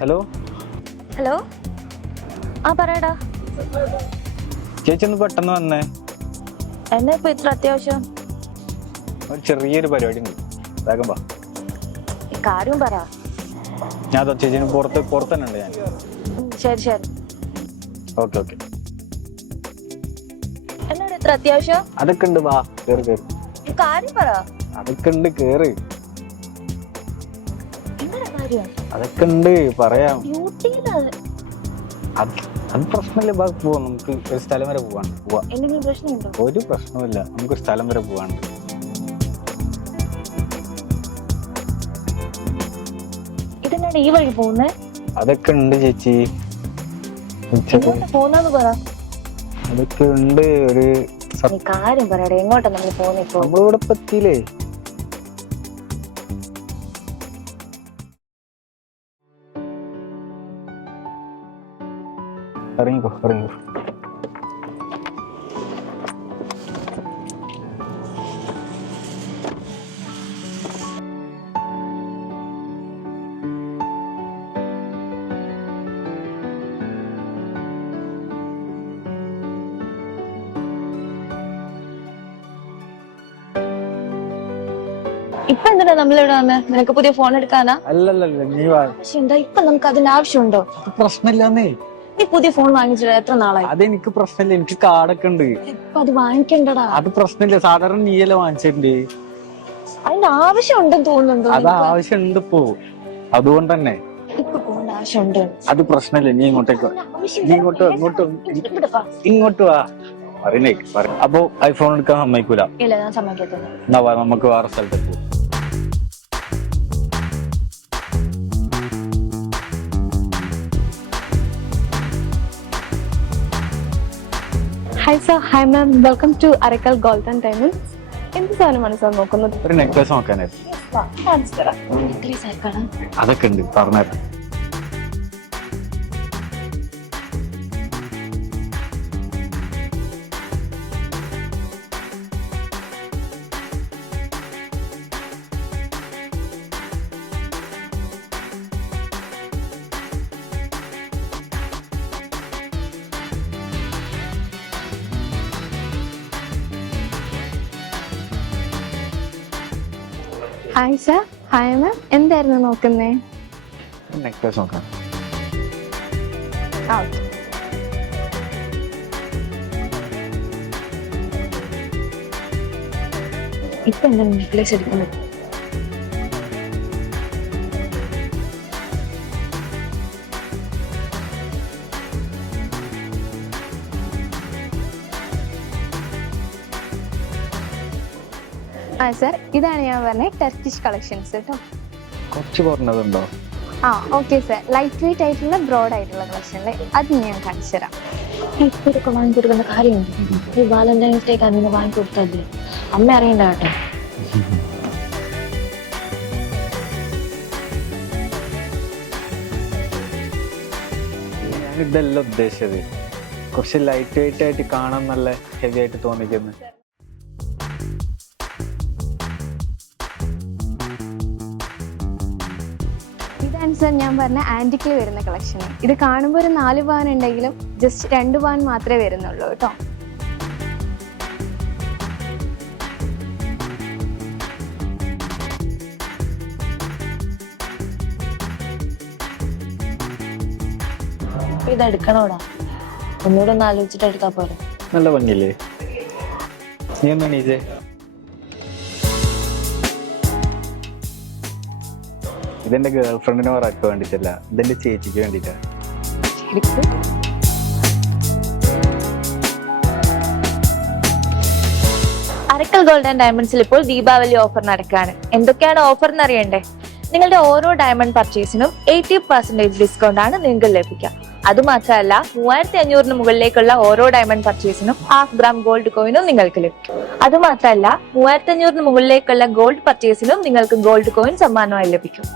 Hello hello. ആ പറയടാ. ചേച്ചി ഒന്ന് പെട്ടെന്ന് വന്നേ. എന്നാ ഇപ്പൊ ഇത്ര അത്യാവശ്യം? ഒരു ചെറിയൊരു പരിപാടി ഉണ്ട്, വേഗം വാ. കാര്യം പറ. ഞാൻ ചേച്ചിന് പുറത്ത് തന്നെ ഉണ്ട് ഞാൻ. ശരി ശരി. Okay okay. എന്നാണ് ഇത്ര അത്യാവശ്യം? അതൊക്കെ ഉണ്ട്, വാ കേറ് കേറ്. കാര്യം പറ. അതൊക്കെ ഉണ്ട്, കേറ്. എങ്ങനെ കാര്യം? അതൊക്കെ ഉണ്ട്, പറയാം. ഡ്യൂട്ടിയിലാണ്. അത് പ്രശ്നമില്ല, ബാ പോവാ. നമുക്ക് ഒരു സ്ഥലം വരെ പോവാണ്. പോവാ. എന്തെങ്കിലും പ്രശ്നമുണ്ടോ? ഒരു പ്രശ്നവുമില്ല, നമുക്കൊരു സ്ഥലം വരെ പോവാണ്. ഇതെന്നാണ് ഈ വഴി പോകുന്നേ? അതൊക്കെ ഉണ്ട് ചേച്ചി. പോന്നെന്ന് പറ. അതൊക്കെ ഉണ്ട്. ഒരു നീ കാര്യം പറയടേ, എങ്ങോട്ടാ നമ്മൾ പോകുന്നേ? ഇപ്പൊ നമ്മളിവിടെ പറ്റിയില്ലേ? ഇറങ്ങിക്കോ ഇറങ്ങിക്കോ. ഇപ്പൊ എന്തിനാ നമ്മളിവിടെ വന്ന്? നിനക്ക് പുതിയ ഫോൺ എടുക്കാനാ? അല്ലല്ല, നീ വാ. പക്ഷെ എന്താ ഇപ്പൊ നമുക്ക് അതിന്റെ ആവശ്യമുണ്ടോ? പ്രശ്നമില്ലാന്നേ. നീ പുതിയ ഫോൺ വാങ്ങിച്ചിട്ട് എത്ര നാളായി? അതെനിക്ക് പ്രശ്നമില്ല, എനിക്ക് കാർഡൊക്കെ ഉണ്ട്. ഇപ്പൊ അത് വാങ്ങിക്കണ്ടടാ. അത് പ്രശ്നമില്ല, സാധാരണ നീയല്ലേ വാങ്ങിച്ചിട്ടുണ്ട്. അതിന്റെ ആവശ്യം ഉണ്ടെന്ന് തോന്നുന്നുണ്ടോ? അത് ആവശ്യമുണ്ട് ഇപ്പോ, അതുകൊണ്ട് തന്നെ. ഇപ്പൊ പോകേണ്ട ആവശ്യമുണ്ട്. അത് പ്രശ്നമില്ല, നീ ഇങ്ങോട്ടേക്ക് വാ. നീ ഇങ്ങോട്ട് വാ. പറയണേ പറ. അപ്പൊ ഐഫോൺ എടുക്കാൻ സമ്മതിക്കൂല? ഇല്ല, ഞാൻ സമ്മതിക്കത്തില്ല. എന്നാ വാ, നമുക്ക് വേറെ സ്ഥലത്ത് പോകും. Hi sir, hi ma'am. Welcome to Arakal Gold and Diamonds. എന്ത് സാധനമാണ് സാർ നോക്കുന്നത്? ഒരു നെക്ലേസ് നോക്കാനായിരുന്നു. അതൊക്കെ ഉണ്ട്, പറഞ്ഞുതരാം. Hi sir, hi ma'am. എന്തായിരുന്നു നോക്കുന്നേ? നെക്ലേസ് നോക്കാം. ഇപ്പൊ എന്താ നെക്ലേസ് എടുക്കുന്നത്? ആ സർ, ഇതാണ് ഞാൻ പറഞ്ഞ ടർക്കിഷ് കളക്ഷൻസ് കേട്ടോ. കുറച്ച് കുറഞ്ഞതുണ്ടോ? ആ ഓക്കെ സർ. ലൈറ്റ് വെയിറ്റ് ആയിട്ടുള്ള ബ്രോഡ് ആയിട്ടുള്ള കളക്ഷനിലെ അത് ഞാൻ കാണിച്ചു തരാം. ഇതൊക്കെ വാങ്ങിക്കൊടുക്കുന്ന കാര്യമുണ്ട്. ഈ വാലന്റൈൻസ് ഡേക്ക് അതിന് വാങ്ങിക്കൊടുത്തല്ലേ? അമ്മ അറിയണ്ട കേട്ടോ. ഞാൻ ഇതല്ല ഉദ്ദേശിച്ചത്. കുറച്ച് ലൈറ്റ് വെയിറ്റ് ആയിട്ട് കാണാൻ നല്ല ഹെവി ആയിട്ട് തോന്നിക്കുന്നു. ഇതാണ് സർ ഞാൻ പറഞ്ഞ ആന്റിക്കിൽ വരുന്ന കളക്ഷൻ. ഇത് കാണുമ്പോൾ ഒരു 4 പവൻ ഉണ്ടെങ്കിലും ജസ്റ്റ് 2 പവൻ മാത്രമേ വരുന്നുള്ളൂ കേട്ടോ. ഇതെടുക്കണോടാ? ഒന്നുകൂടെ ഒന്ന് ആലോചിച്ചിട്ട് എടുത്താ പോരെ? നല്ല ഭംഗിയില്ലേ? നീ എന്നാ നീജേ? ഇതെന്റെ ഗേൾ ഫ്രണ്ടിന് ഒരാൾക്ക് വേണ്ടിയിട്ടല്ല, ഇതെന്റെ ചേച്ചിക്ക് വേണ്ടിയിട്ടാ. അരക്കൽ ഗോൾഡ് ആൻഡ് ഡയമണ്ട്സിൽ ഇപ്പോൾ ദീപാവലി ഓഫർ നടക്കുകയാണ്. എന്തൊക്കെയാണ് ഓഫർ എന്ന് അറിയണ്ടേ? നിങ്ങളുടെ ഓരോ ഡയമണ്ട് പർച്ചേസിനും 80% ഡിസ്കൗണ്ട് ആണ് നിങ്ങൾക്ക് ലഭിക്കുക. അതുമാത്രമല്ല, 3500 മുകളിലേക്കുള്ള ഓരോ ഡയമണ്ട് പർച്ചേസിനും 1/2 ഗ്രാം ഗോൾഡ് കോയിനും നിങ്ങൾക്ക് ലഭിക്കും. അതുമാത്രമല്ല, 3500 മുകളിലേക്കുള്ള ഗോൾഡ് പർച്ചേസിനും നിങ്ങൾക്ക് ഗോൾഡ് കോയിൻ സമ്മാനമായി ലഭിക്കും.